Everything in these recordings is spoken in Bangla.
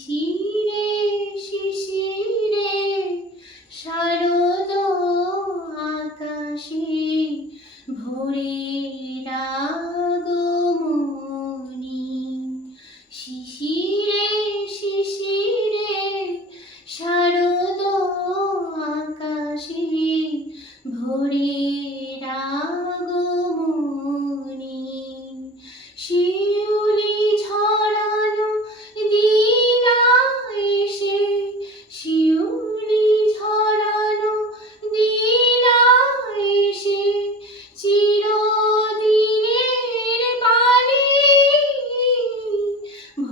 শিশিরে শিশিরে শারদ আকাশে ভোরে রাগমনি শিশিরে শিশিরে শারদ আকাশে ভোরে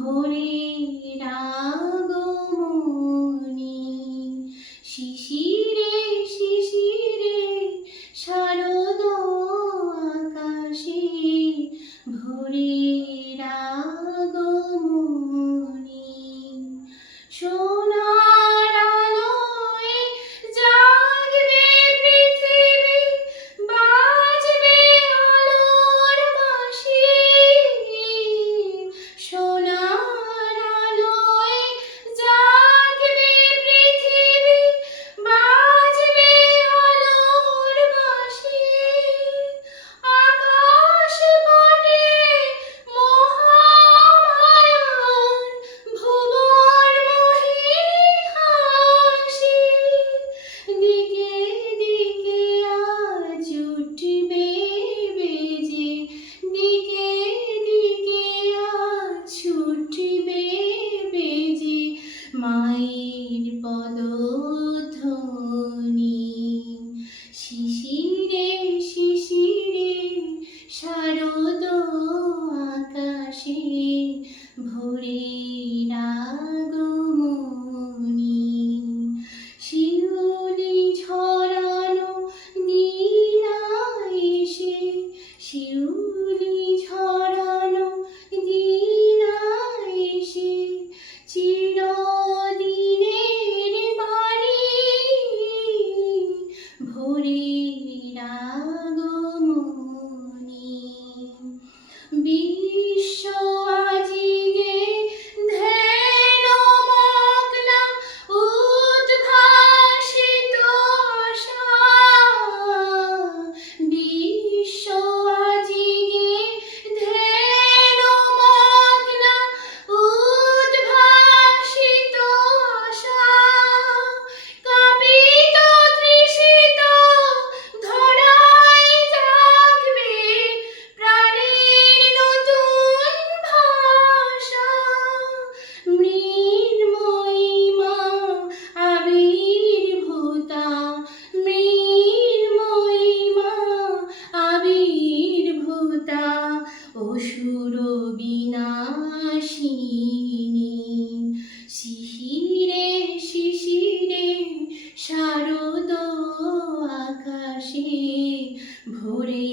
ভোরে রাগমণি শিশিরে শিশিরে শারদ আকাশে ভোরে রাগমণি শো Ooh. ভোরে